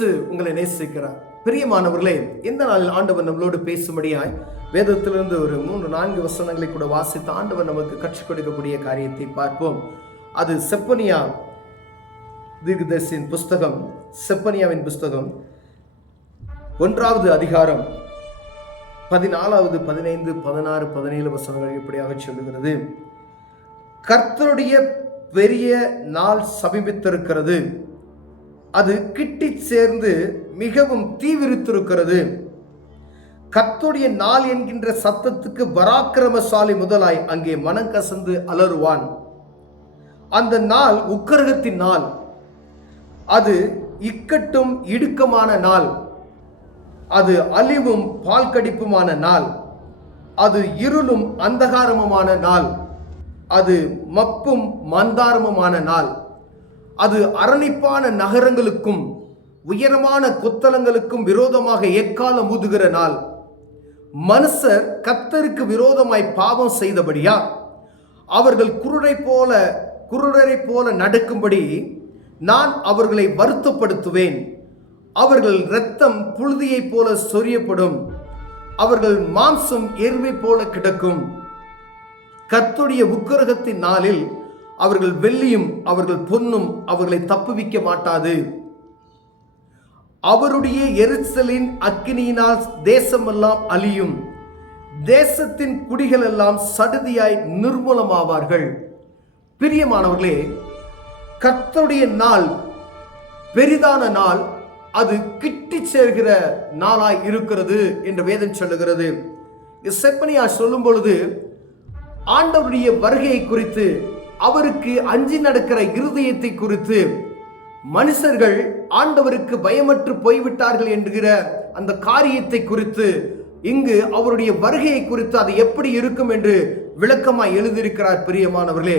இயேசு உங்களை நேசிக்கிறார். பிரியமானவர்களே, இந்த நாளில் ஆண்டவர் நம்மளோடு பேசும்படியாய் வேதத்திலிருந்து ஒரு 3-4 வசனங்களை கூட வாசித்து ஆண்டவர் நமக்கு கற்றுக் கொடுக்கக்கூடிய காரியத்தை பார்ப்போம். அது செப்பனியா தீர்க்கதரிசியின் புஸ்தகம், செப்பனியாவின் புஸ்தகம் 1வது அதிகாரம் 14, 15, 16, 17 வசனங்கள் இப்படியாக சொல்லுகிறது. கர்த்தருடைய பெரிய நாள் சமீபித்திருக்கிறது, அது கிட்டி சேர்ந்து மிகவும் தீவிரித்திருக்கிறது. கர்த்தருடைய நாள் என்கின்ற சத்தத்துக்கு பராக்கிரமசாலி முதலாய் அங்கே மனம் கசந்து அலறுவான். அந்த நாள் உக்கிரகத்தின் நாள், அது இக்கட்டும் இடுக்கமான நாள், அது அழிவும் பால் கடிப்புமான நாள், அது இருளும் அந்தகாரமுமான நாள், அது மப்பும் மந்தாரமுமான நாள், அது அரணிப்பான நகரங்களுக்கும் உயரமான கொத்தளங்களுக்கும் விரோதமாக எக்காலம் ஊதுகிற நாள். மனுஷர் கர்த்தருக்கு விரோதமாய் பாவம் செய்தபடியா அவர்கள் குருடரை போல நடக்கும்படி நான் அவர்களை வருத்தப்படுத்துவேன். அவர்கள் இரத்தம் புழுதியைப் போல சொரியப்படும், அவர்கள் மாம்சம் எருவை போல கிடக்கும். கர்த்தருடைய உக்கிரகத்தின் நாளில் அவர்கள் வெள்ளியும் அவர்கள் பொன்னும் அவர்களை தப்புவிக்க மாட்டாது. அவருடைய எரிச்சலின் அக்கினியினால் தேசமெல்லாம் அழியும், தேசத்தின் குடிகள் எல்லாம் சடுதியாய் நிர்மூலமாவார்கள். பிரியமானவர்களே, கர்த்தருடைய நாள் பெரிதான நாள், அது கிட்டி சேர்கிற நாளாய் இருக்கிறது என்று வேதம் சொல்லுகிறது. செப்பனியா சொல்லும் பொழுது ஆண்டவருடைய வருகையை குறித்து, அவருக்கு அஞ்சி நடக்கிற இருதயத்தை குறித்து, மனுஷர்கள் ஆண்டவருக்கு பயமற்று போய்விட்டார்கள் என்கிற அந்த காரியத்தை குறித்து, இங்கு அவருடைய வருகையை குறித்து அது எப்படி இருக்கும் என்று விளக்கமாய் எழுதியிருக்கிறார். பிரியமானவர்களே,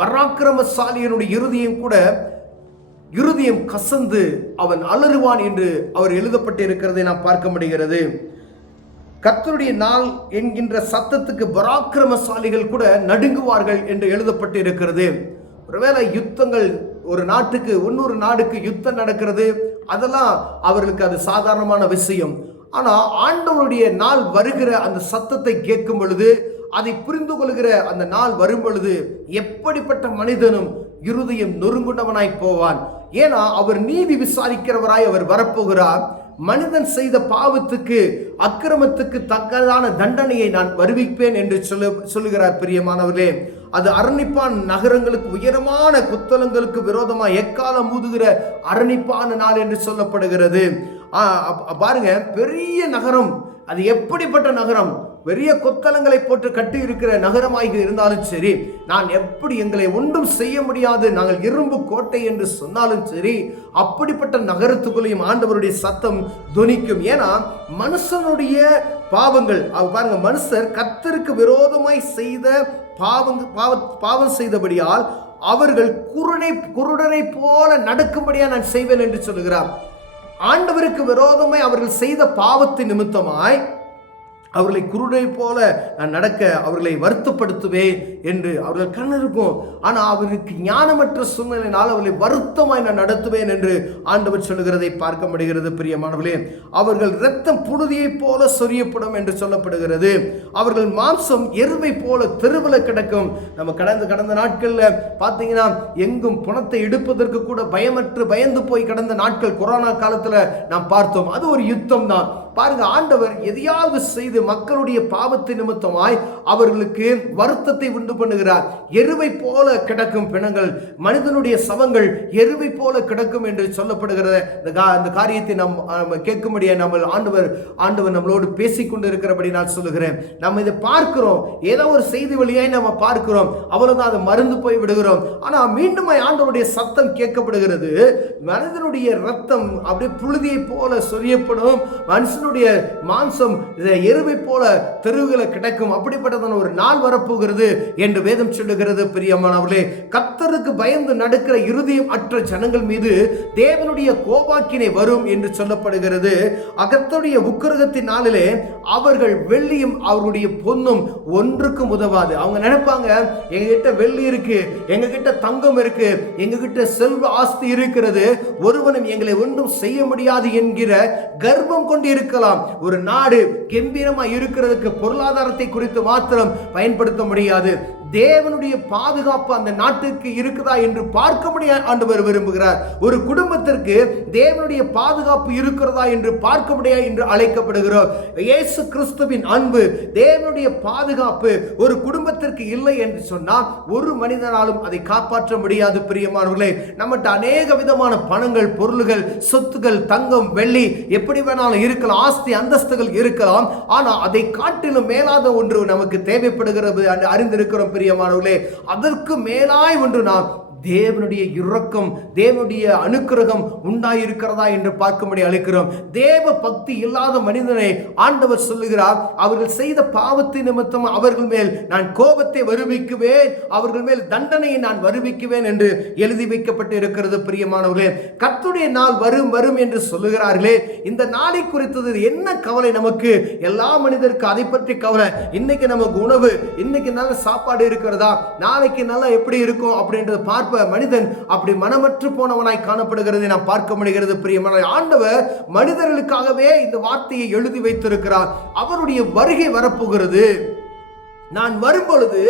பராக்கிரமசாலியனுடைய இருதயம் கசந்து அவன் அலறுவான் என்று அவர் எழுதப்பட்டு இருக்கிறதை நாம் பார்க்க முடிகிறது. கர்த்தருடைய நாள் என்கின்ற சத்தத்துக்கு பராக்கிரமசாலிகள் கூட நடுங்குவார்கள் என்று எழுதப்பட்டு இருக்கிறது. ஒருவேளை யுத்தங்கள், ஒரு நாட்டுக்கு இன்னொரு நாடுக்கு யுத்தம் நடக்கிறது, அதெல்லாம் அவர்களுக்கு அது சாதாரணமான விஷயம். ஆனால் ஆண்டவருடைய நாள் வருகிற அந்த சத்தத்தை கேட்கும் பொழுது, அதை புரிந்து கொள்கிற அந்த நாள் வரும் பொழுது, எப்படிப்பட்ட மனிதனும் இருதயம் நொறுங்குண்டவனாய் போவான். ஏன்னா அவர் நீதி விசாரிக்கிறவராய் அவர் வரப்போகிறார். மனிதன் செய்த பாவத்துக்கு, அக்கிரமத்துக்கு தக்கதான தண்டனையை நான் வருவிப்பேன் என்று சொல்லுகிறார். பிரியமானவர்களே, அது அரணிப்பான் நகரங்களுக்கு உயரமான கொத்தளங்களுக்கு விரோதமாக எக்காலம் ஊதுகிற அரணிப்பான நாள் என்று சொல்லப்படுகிறது. பாருங்க, பெரிய நகரம், அது எப்படிப்பட்ட நகரம், பெரிய கொத்தளங்களை போட்டு கட்டி இருக்கிற நகரமாக இருந்தாலும் சரி, நான் எப்படி எங்களை ஒன்றும் செய்ய முடியாது, நாங்கள் இரும்பு கோட்டை என்று சொன்னாலும் சரி, அப்படிப்பட்ட நகரத்துக்குள்ளேயும் ஆண்டவருடைய சத்தம் துணிக்கும். ஏன்னா மனுஷனுடைய பாவங்கள், பாருங்க, மனுஷர் கர்த்தருக்கு விரோதமாய் செய்த பாவம் செய்தபடியால் அவர்கள் குருடரை போல நடக்கும்படியா நான் செய்வேன் என்று சொல்லுகிறார். ஆண்டவருக்கு விரோதமாய் அவர்கள் செய்த பாவத்தின் நிமித்தமாய் அவர்களை குருடை போல நடக்க அவர்களை வருத்தப்படுத்துவேன் என்று அவர்கள் கண் இருக்கும். ஆனால் அவருக்கு ஞானமற்ற சூழ்நிலையினால் அவர்களை வருத்தமாய் நான் நடத்துவேன் என்று ஆண்டவர் சொல்லுகிறதை பார்க்க முடிகிறது. பிரியமானவர்களே, அவர்கள் இரத்தம் புழுதியை போல சொரியப்படும் என்று சொல்லப்படுகிறது. அவர்கள் மாம்சம் எருவை போல தெருவில் கிடக்கும். நம்ம கடந்த நாட்களில் பார்த்தீங்கன்னா, எங்கும் பணத்தை எடுப்பதற்கு கூட பயந்து போய் கடந்த நாட்கள் கொரோனா காலத்தில் நாம் பார்த்தோம். அது ஒரு யுத்தம் தான். பாருங்க, ஆண்டவர் எதையாவது செய்து மக்களுடைய பாவத்தை நிமித்தமாய் அவர்களுக்கு வருத்தத்தை உண்டு பண்ணுகிறார். எருவை போல கிடக்கும் பிணங்கள், மனிதனுடைய சவங்கள் எருவை போல கிடக்கும் என்று சொல்லப்படுகிற இந்த காரியத்தை நாம் கேட்கும்படியா ஆண்டவர் நம்மளோடு பேசிக்கொண்டு இருக்கிறபடி நான் சொல்லுகிறேன். நம்ம இதை பார்க்கிறோம், ஏதோ ஒரு செய்தி வழியாய் நம்ம பார்க்கிறோம், அவ்வளவுதான், அதை மறந்து போய் விடுகிறோம். ஆனா மீண்டும் ஆண்டவருடைய சத்தம் கேட்கப்படுகிறது. மனிதனுடைய ரத்தம் அப்படியே புழுதியை போல சொரியப்படும், மனுஷனுடைய பசுனுடைய மாம்சம் எருவை போல தெருவுகளை கிடைக்கும், அப்படிப்பட்டதான ஒரு நாள் வரப்போகிறது என்று வேதம் சொல்லுகிறது. பிரியமானவர்களே, கர்த்தருக்கு பயந்து நடக்கிற இருதயம் அற்ற ஜனங்கள் மீது தேவனுடைய கோபாக்கினை வரும் என்று சொல்லப்படுகிறது. கர்த்தருடைய உக்கிரகத்தின் நாளிலே அவர்கள் வெள்ளியும் அவருடைய பொன்னும் ஒன்றுக்கும் உதவாது. அவங்க நினைப்பாங்க, எங்க கிட்ட வெள்ளி இருக்கு, எங்க கிட்ட தங்கம் இருக்கு, எங்க கிட்ட செல்வ ஆஸ்தி இருக்கிறது, ஒருவனும் எங்களை ஒன்றும் செய்ய முடியாது என்கிற கர்வம் கொண்டு இருக்கலாம். ஒரு நாடு கம்பீரமா இருக்கிறதுக்கு பொருளாதாரத்தை குறித்து மாத்திரம் பயன்படுத்த முடியாது. தேவனுடைய பாதுகாப்பு அந்த நாட்டுக்கு இருக்குதா என்று பார்க்க முடியாது ஆண்டவர் விரும்புகிறார். ஒரு குடும்பத்திற்கு தேவனுடைய பாதுகாப்பு இருக்கிறதா என்று பார்க்க முடியாது என்று அழைக்கப்படுகிறோம். இயேசு கிறிஸ்துவின் அன்பு, தேவனுடைய பாதுகாப்பு ஒரு குடும்பத்திற்கு இல்லை என்று சொன்னால் ஒரு மனிதனாலும் அதை காப்பாற்ற முடியாது. பிரியமானவர்களே, நம்மகிட்ட அநேக விதமான பணங்கள், பொருள்கள், சொத்துக்கள், தங்கம், வெள்ளி எப்படி வேணாலும் இருக்கலாம், ஆஸ்தி அந்தஸ்துகள் இருக்கலாம். ஆனால் அதை காட்டிலும் மேலாத ஒன்று நமக்கு தேவைப்படுகிறது என்று அறிந்திருக்கிறோம். பிரியமானவர்களே, அதற்கு மேலாய் ஒன்று நாம் தேவனுடைய இரக்கம், தேவனுடைய அனுக்கிரகம் உண்டாயிருக்கிறதா என்று பார்க்கும்படி அழைக்கிறோம். தேவ பக்தி இல்லாத மனிதனை ஆண்டவர் சொல்லுகிறார், அவர்கள் செய்த பாவத்தின் நிமித்தம் அவர்கள் மேல் நான் கோபத்தை வருவிக்குவேன், அவர்கள் மேல் தண்டனையை நான் வருவிக்குவேன் என்று எழுதி வைக்கப்பட்டு இருக்கிறது. பிரியமானவர்களே, கர்த்தருடைய நாள் வரும் வரும் என்று சொல்லுகிறார்களே, இந்த நாளை குறித்தது என்ன கவலை நமக்கு? எல்லா மனிதருக்கு அதை பற்றி கவலை. இன்னைக்கு நமக்கு உணவு, இன்னைக்கு நல்ல சாப்பாடு இருக்கிறதா, நாளைக்கு நல்லா எப்படி இருக்கும் அப்படின்றத பார்ப்ப மனிதன் அப்படி மனமற்று போனவனாய் காணப்படுகிறதை நாம் பார்க்க முடிகிறது. பிரியமான ஆண்டவர் மனிதர்களுக்காகவே இந்த வார்த்தையை எழுதி வைத்திருக்கிறார். அவருடைய வருகை வரப்போகிறது. நான் வரும்பொழுது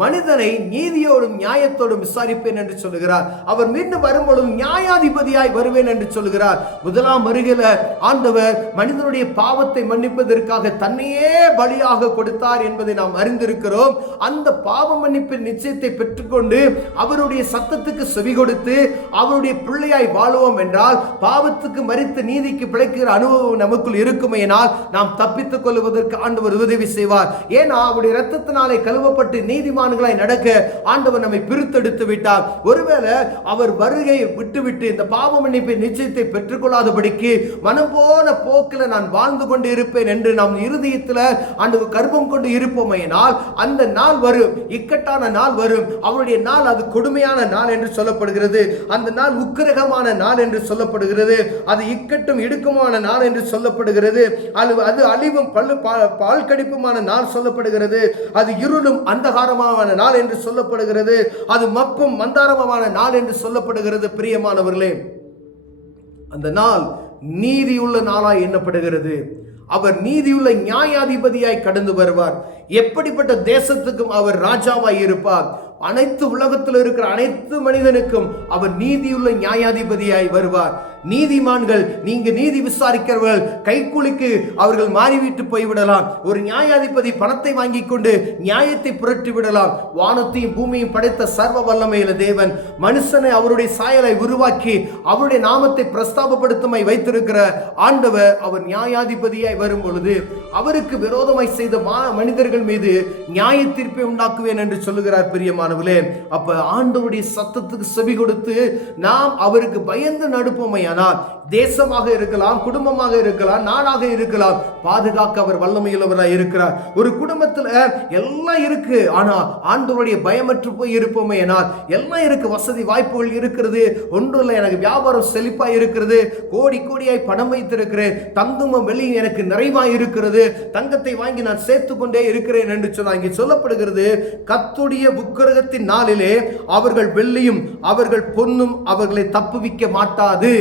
மனிதனை நீதியோடும் நியாயத்தோடும் விசாரிப்பேன் என்று சொல்லுகிறார். அவர் மீண்டும் வரும்பொழுது நியாயாதிபதியாய் வருவேன் என்று சொல்லுகிறார். முதலாம் வருகையில ஆண்டவர் மனிதனுடைய பாவத்தை மன்னிப்பதற்காக தன்னையே பலியாக கொடுத்தார் என்பதை நாம் அறிந்திருக்கிறோம். அந்த பாவ மன்னிப்பின் நிச்சயத்தை பெற்றுக்கொண்டு அவருடைய சத்தத்துக்கு செவி கொடுத்து அவருடைய பிள்ளையாய் வாழுவோம் என்றால், பாவத்துக்கு மரித்து நீதிக்கு பிழைக்கிற அனுபவம் நமக்குள் இருக்குமையினால் நாம் தப்பித்துக் கொள்வதற்கு ஆண்டவர் உதவி செய்வார். ஏன்னா அவருடைய இரத்தத்தினாலே கழுவப்பட்டு நீதி நடக்க ஆண்டவர் நம்மை பிரித்தெடுத்து விட்டார். ஒருவேளை அவர் வருகையை விட்டுவிட்டு இந்த பாவ மன்னிப்பின் நிச்சயத்தை பெற்றுக்கொள்ளாதபடிக்கு மனம் போன போக்கில் நான் வாழ்ந்து கொண்டு இருப்பேன் என்று நாம் இருதயத்தில் ஆண்டவர் கர்வம் கொண்டு இருப்போமையினால் அந்த நாள் வரும், இக்கட்டான நாள் வரும். அவருடைய நாள் அது கொடுமையான நாள் என்று சொல்லப்படுகிறது. அந்த நாள் உக்கிரகமான நாள் என்று சொல்லப்படுகிறது. அது இக்கட்டும் இடுக்குமான நாள் என்று சொல்லப்படுகிறது. அது அழிவும் பால் கடிப்புமான நாள் சொல்லப்படுகிறது. அது இருளும் அந்தகாரமான நாள் என்று சொல்லப்படுகிறது. அது மப்பும் மந்தாரமான நாள் என்று சொல்லப்படுகிறது. பிரியமானவர்களே, அந்த நாள் நீதியுள்ள நாளாய் எண்ணப்படுகிறது. அவர் நீதியுள்ள நியாயாதிபதியாய் கடந்து வருவார். எப்படிப்பட்ட தேசத்துக்கும் அவர் ராஜாவாய் இருப்பார். அனைத்து உலகத்தில் இருக்கிற அனைத்து மனிதனுக்கும் அவர் நீதியுள்ள நியாயாதிபதியாய் வருவார். நீதிமான்கள், நீங்க நீதி விசாரிக்கிறவர்கள் கைக்கூலிக்கு அவர்கள் மாறிவிட்டு போய்விடலாம். ஒரு நியாயாதிபதி பணத்தை வாங்கி கொண்டு நியாயத்தை புரட்டி விடலாம். வானத்தையும் பூமியும் படைத்த சர்வ வல்லமையில தேவன் மனுஷனை அவருடைய சாயலை உருவாக்கி அவருடைய நாமத்தை பிரஸ்தாபப்படுத்துமை வைத்திருக்கிற ஆண்டவர் அவர் நியாயாதிபதியாய் வரும் பொழுது அவருக்கு விரோதமாய் செய்த மனிதர்கள் மீது நியாய தீர்ப்பை உண்டாக்குவேன் என்று சொல்லுகிறார். பிரியமானவர்களே, அப்ப ஆண்டவருடைய சத்தத்துக்கு செவி கொடுத்து நாம் அவருக்கு பயந்து நடப்போமையானால் தேசமாக இருக்கலாம், குடும்பமாக இருக்கலாம், நாடாக இருக்கலாம், பாதுகாக்க அவர் வல்லமையுள்ளவராக இருக்கிறார். ஒரு குடும்பத்தில் எல்லாம் இருக்கு, ஆனா ஆண்டவருடைய பயமற்று போய் இருப்போமே ஆனால் எல்லாம் இருக்கு, வசதி வாய்ப்புகள் இருக்கிறது, ஒன்றும் இல்லை, எனக்கு வியாபாரம் செழிப்பா இருக்கிறது, கோடி கோடியாய் பணம் வைத்திருக்கிறேன், தங்கமும் வெளியும் எனக்கு நிறைவாய் இருக்கிறது, தங்கத்தை வாங்கி நான் சேர்த்து கொண்டே இருக்கிறேன் என்று சொன்னால் இங்கே சொல்லப்படுகிறது, கர்த்தருடைய உக்கிரகத்தின் நாளிலே அவர்கள் வெள்ளியும் அவர்கள் பொன்னும் அவர்களை தப்புவிக்க மாட்டாது.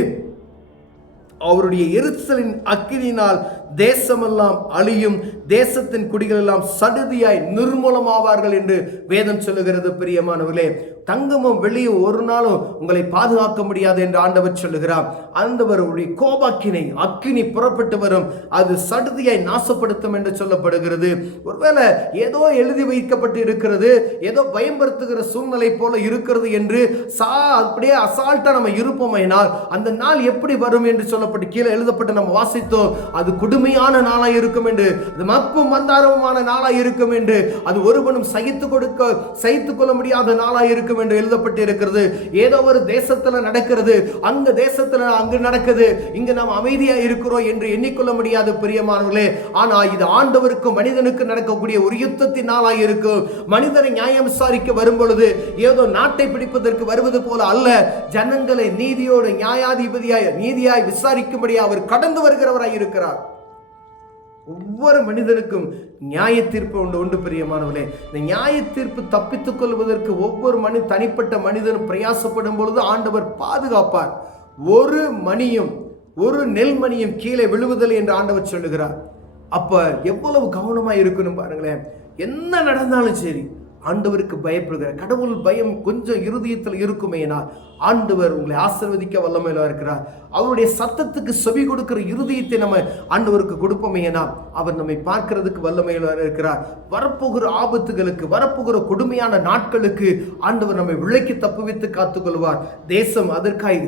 அவருடைய எரிச்சலின் அக்கினியினால் தேசமெல்லாம் அழியும், தேசத்தின் குடிகள் எல்லாம் சடுதியாய் நிர்மூலமாவார்கள் என்று வேதம் சொல்லுகிறது. பிரியமானவர்களே, தங்கமும் வெளியும் ஒரு நாளும் உங்களை பாதுகாக்க முடியாது என்று ஆண்டவர் சொல்லுகிறார். ஆண்டவருடைய கோபாக்கினை அக்கினி புறப்பட்டு வரும், அது சடுதியாய் நாசப்படுத்தும் என்று சொல்லப்படுகிறது. ஒருவேளை ஏதோ எழுதி வைக்கப்பட்டு இருக்கிறது, ஏதோ பயன்படுத்துகிற சூழ்நிலை போல இருக்கிறது என்று அப்படியே அசால்ட்டா நம்ம இருப்போமையினால் அந்த நாள் எப்படி வரும் என்று சொல்லப்பட்டு கீழே எழுதப்பட்டு நம்ம வாசித்தோம். அது குடும்ப கொடுமையான நாளாய் இருக்கும் என்று, அது மப்பும் மந்தாரமான நாளாய் இருக்கும் என்று, அது ஒருவனும் சகித்துக் கொள்ள முடியாத நாளாய் இருக்கும் என்று எழுதப்பட்டு இருக்கிறது. ஏதோ ஒரு தேசத்துல நடக்கிறது, அங்க தேசத்துல அங்கு நடக்குது, இங்கு நாம் அமைதியா இருக்கிறோம் என்று எண்ணிக்கொள்ள முடியாது பிரியமானவர்களே. ஆனா இது ஆண்டவருக்கும் மனிதனுக்கு நடக்கக்கூடிய ஒரு யுத்தத்தின் நாளாய் இருக்கும். மனிதனை நியாயம் விசாரிக்க வரும் பொழுது ஏதோ நாட்டை பிடிப்பதற்கு வருவது போல அல்ல, ஜனங்களை நீதியோடு நீதியாய் விசாரிக்கும்படி அவர் கடந்து வருகிறவராய் இருக்கிறார். ஒவ்வொரு மனிதனுக்கும் நியாய தீர்ப்பு உண்டு பிரியமானவர்களே. இந்த நியாய தீர்ப்பு தப்பித்துக் கொள்வதற்கு ஒவ்வொரு தனிப்பட்ட மனிதனும் பிரயாசப்படும் பொழுது ஆண்டவர் பாதுகாப்பார். ஒரு நெல்மணியும் கீழே விழுவதில்லை என்று ஆண்டவர் சொல்லுகிறார். அப்ப எவ்வளவு கவனமா இருக்கணும் பாருங்களேன். என்ன நடந்தாலும் சரி ஆண்டவருக்கு பயப்படுகிற கடவுள் பயம் கொஞ்சம் இருதயத்தில் இருக்குமேனால் ஆண்டவர் உங்களை ஆசீர்வதிக்க வல்லமையில இருக்கிறார். அவருடைய சத்தத்துக்கு செவி கொடுக்கிற இருதயத்தை நம்ம ஆண்டவருக்கு கொடுப்போமேனா அவர் நம்மை பார்க்கிறதுக்கு வல்லமையில இருக்கிறார். வரப்போகிற ஆபத்துகளுக்கு, வரப்போகிற கொடுமையான நாட்களுக்கு ஆண்டவர் நம்மை விலைக்கு தப்புவித்து காத்துக்கொள்வார். தேசம் அதற்காய்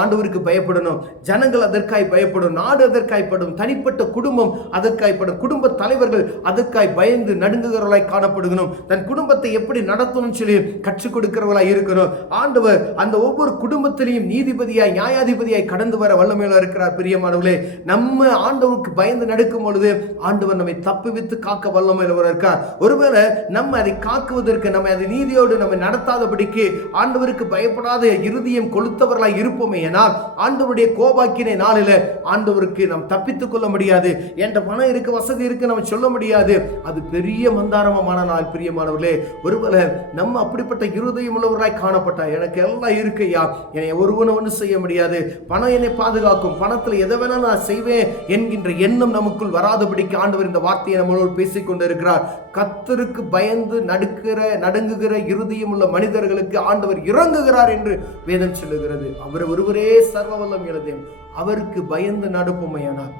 ஆண்டவருக்கு பயப்படணும், ஜனங்கள் அதற்காய் பயப்படும், நாடு அதற்காய் படும், தனிப்பட்ட குடும்பம் அதற்காய் படும், குடும்ப தலைவர்கள் அதற்காய் பயந்து நடுங்குகிறவர்களாய் காணப்படுகணும். தன் குடும்பத்தை எப்படி நடத்தணும் சொல்லி கற்றுக் கொடுக்கிறவர்களாய் இருக்கணும். ஆண்டவர் அந்த ஒவ்வொரு குடும்பத்திலையும் நீதிபதியாய் நியாயாதிபதியாய் கடந்து வர வல்லமையில இருக்கிறார். பிரியமானவர்களே, நம்ம ஆண்டவருக்கு பயந்து நடக்கும் பொழுது ஆண்டவர் நம்மை தப்புவித்து காக்க வல்லமையில இருக்கார். ஒருவேளை நம்ம அதை காக்குவதற்கு, நம்ம அதை நீதியோடு நம்ம நடத்தாதபடிக்கு ஆண்டவருக்கு பயப்படாத இருதயம் கொளுத்தவர்களாய் இருப்போமே ஏனால் ஆண்டவருடைய கோபாக்கினை நாளில் ஆண்டவருக்கு நாம் தப்பித்துக் கொள்ள முடியாது. என்ற பணம் இருக்கு, வசதி இருக்கு நம்ம சொல்ல முடியாது. அது பெரிய மந்தாரமான நாள் பிரியமானவர்களே. ஒருவேளை நம்ம அப்படிப்பட்ட இருதயம் உள்ளவர்களாய் காணப்பட்டா, எனக்கு எல்லாம் இருக்கையா, என்னை ஒருவனை ஒன்று செய்ய முடியாது, பணம் என்னை பாதுகாக்கும், பணத்தில் எதை வேணாலும் நான் செய்வேன் என்கின்ற எண்ணம் நமக்குள் வராதபடிக்கு ஆண்டவர் இந்த வார்த்தையை நம்மளோடு பேசிக் கொண்டிருக்கிறார். கர்த்தருக்கு பயந்து நடுங்குகிற இருதயம் உள்ள மனிதர்களுக்கு ஆண்டவர் இறங்குகிறார் என்று வேதம் சொல்லுகிறது. அவர் ஒருவரே சர்வ வல்லம் எழுதேன், அவருக்கு பயந்து நடப்போமையானார்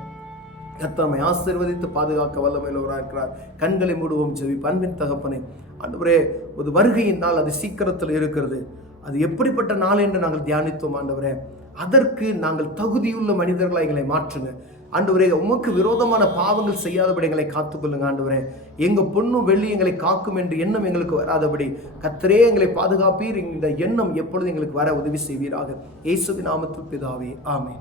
கர்த்தரை ஆசீர்வதித்து பாதுகாக்க வல்லமையுள்ளவராக இருக்கிறார். கண்களை மூடுவோம், ஜெபிப்போம். அன்பின் தகப்பனே, ஆண்டவரே, ஒரு வருகையின் நாள் அது சீக்கிரத்தில் இருக்கிறது. அது எப்படிப்பட்ட நாள் என்று நாங்கள் தியானித்தோம் ஆண்டவரே. அதற்கு நாங்கள் தகுதியுள்ள மனிதர்களாக எங்களை மாற்றுங்க ஆண்டவரே. உமக்கு விரோதமான பாவங்கள் செய்யாதபடி எங்களை காத்துக்கொள்ளுங்க ஆண்டவரே. எங்க பொண்ணும் வெள்ளி எங்களை காக்கும் என்று எண்ணம் எங்களுக்கு வராதபடி கர்த்தரே எங்களை பாதுகாப்பீர். இந்த எண்ணம் எப்பொழுது எங்களுக்கு வர உதவி செய்வீராக. இயேசுவின் நாமத்தில் பிதாவே, ஆமென்.